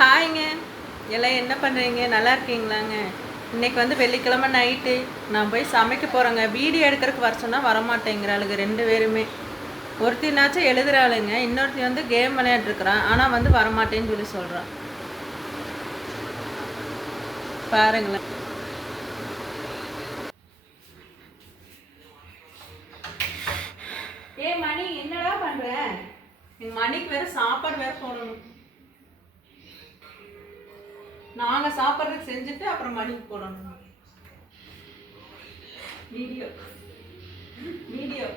ஹாய்ங்க, எல்லாம் என்ன பண்ணுறீங்க? நல்லா இருக்கீங்களாங்க? இன்றைக்கி வந்து வெள்ளிக்கிழமை நைட்டு நான் போய் சமைக்க போகிறேங்க. வீடியோ எடுக்கிறதுக்கு வர சொன்னால் வரமாட்டேங்கிறாளுங்க ரெண்டு பேருமே. ஒருத்தினாச்சும் எழுதுகிறாளுங்க, இன்னொருத்தி வந்து கேம் விளையாண்டுருக்குறான். ஆனால் வந்து வரமாட்டேன்னு சொல்லி சொல்கிறான். பாருங்களேன். ஏ மணி, என்னடா பண்ணுற? எங்கள் மணிக்கு வேறு சாப்பாடு வேறு போடணும். நாங்கள் சாப்பிட்றதுக்கு செஞ்சுட்டு அப்புறம் மணிக்கு போடணும். வீடியோ வீடியோ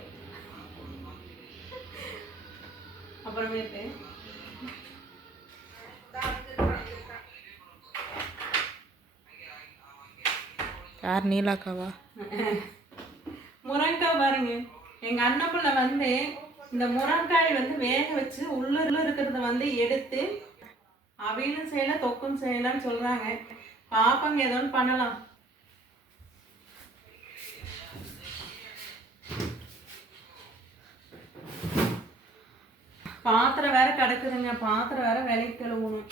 அப்புறமேட்டு யார் நீலாக்காவா? முருங்காய் பாருங்க, எங்கள் அண்ணப்பிள்ளை வந்து இந்த முருங்காய் வந்து வேக வச்சு உள்ள இருக்கிறத வந்து எடுத்து அவையிலும் செய்யலாம் தொக்கும் செய்யலாம்னு சொல்கிறாங்க. பாப்பாங்க ஏதோ ஒன்று பண்ணலாம். பாத்திரம் வேற கிடக்குதுங்க, பாத்திரம் வேற விலைக்கு கழுவணும்.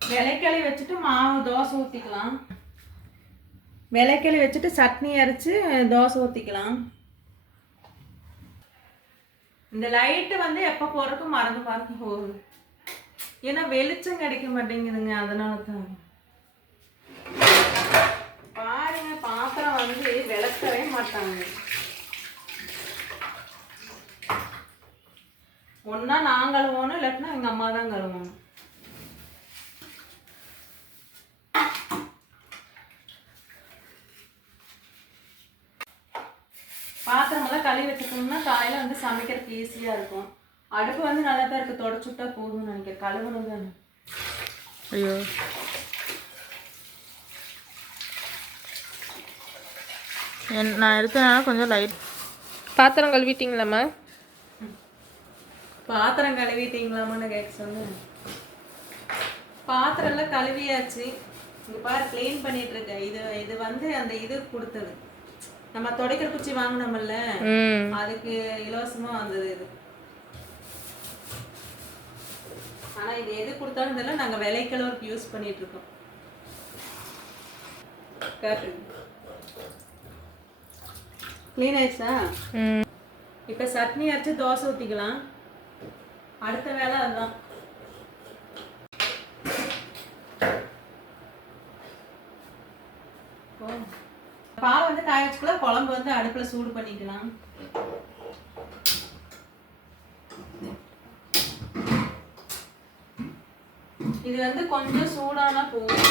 விலைக்களி வச்சுட்டு மாவு தோசை ஊற்றிக்கலாம். விலைக்களி வச்சுட்டு சட்னி அரைச்சி தோசை ஊற்றிக்கலாம். இந்த லைட்டு வந்து எப்போ போகிறதுக்கு மறந்து போகுது. ஏன்னா வெளிச்சம் கிடைக்க மாட்டேங்குதுங்க, அதனால தான். பாருங்க, பாத்திரம் வந்து விளக்கவே மாட்டாங்க. ஒன்னா நான் கழுவணும், இல்லாட்டினா எங்கள் அம்மா தான் கழுவணும். பாத்திரமெல்லாம் கழுவி வச்சுக்கணும்னா காலையில் வந்து சமைக்கிறதுக்கு ஈஸியாக இருக்கும். அடுப்பு வந்து நல்லா தான் இருக்குது, தொடச்சுட்டா போதும்னு நினைக்கிறேன். கழுவணும் தானே. ஐயோ, நான் எடுத்தனால கொஞ்சம் லைட். பாத்திரம் கழுவிட்டீங்களாம்மா? பாத்திரம் கழுவிட்டீங்களாமான்னு கேட்க சொன்னேன். பாத்திரம் எல்லாம் கழுவியாச்சு. இங்கே பாரு, க்ளீன் பண்ணிட்டு இருக்கேன். இது வந்து அந்த இது கொடுத்தது, நம்ம துடைக்கிற குச்சி வாங்கினோம்ல, அதுக்கு இலவசமா வந்தது இது. ஆனா இது எது கொடுத்தாலும் தெரியல, நாங்க விலைக்கலவருக்கு யூஸ் பண்ணிட்டு இருக்கோம். க்ளீன் ஆயிடுச்சா? இப்ப சட்னி அரைச்சு தோசை ஊத்திக்கலாம். அடுத்த வேலை அதுதான். பால் வந்து காய வச்சுக்கலாம். குழம்பு வந்து அடுப்புல சூடு பண்ணிக்கலாம். இது வந்து கொஞ்சம் சூடானா போகும்.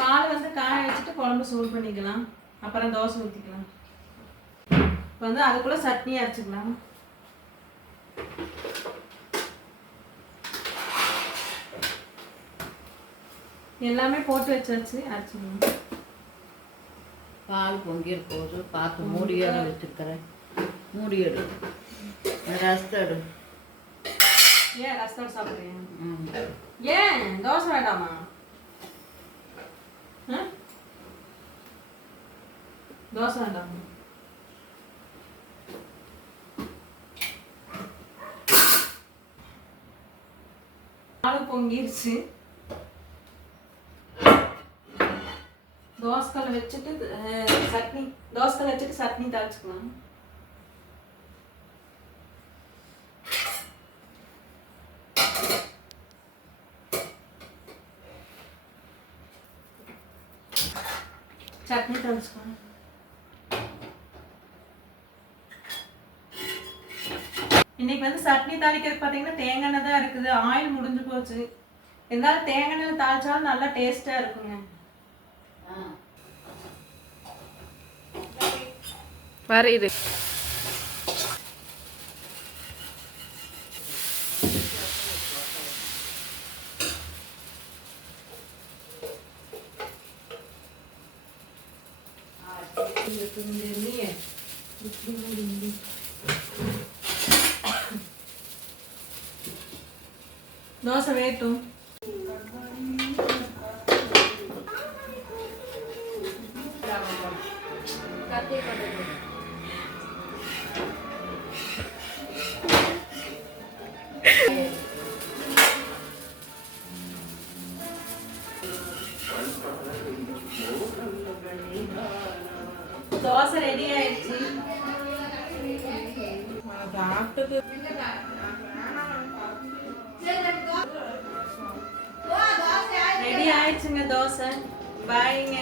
பால் வந்து காய வச்சுட்டு குழம்பு சூடு பண்ணிக்கலாம். அப்புறம் தோசை ஊற்றிக்கலாம். இப்போ வந்து அதுக்குள்ள சட்னி அரைச்சிக்கலாம். எல்லாமே போட்டு வச்சாச்சு, அரைச்சிக்கலாம். பால் பொங்கிற போது பார்த்து மூடியோட வச்சுருக்கிறேன். மூடியோடு ரசத்தோடு. ஏன் ரசத்தோடு சாப்பிட்றேன்? ஏன் தோசை வேண்டாமா? தோசை வேண்டாமா? பால் பொங்கிருச்சு. தோசைக்கல்ல வச்சுட்டு சட்னி, தோசைக்கல்ல வச்சுட்டு சட்னி தாளிச்சுக்கலாம். சட்னி தாளிச்சுக்கலாம். இன்னைக்கு வந்து சட்னி தாளிக்கிறது பார்த்தீங்கன்னா தேங்காய் எண்ணெய் தான் இருக்குது. ஆயில் முடிஞ்சு போச்சு. இருந்தாலும் தேங்காய் எண்ணெய் தாளிச்சாலும் நல்லா டேஸ்டா இருக்குங்க. வருது. தோசை வேட்டும். தோசை ரெடி ஆயிடுச்சு. ரெடி ஆயிடுச்சுங்க தோசை. பாய்ங்க.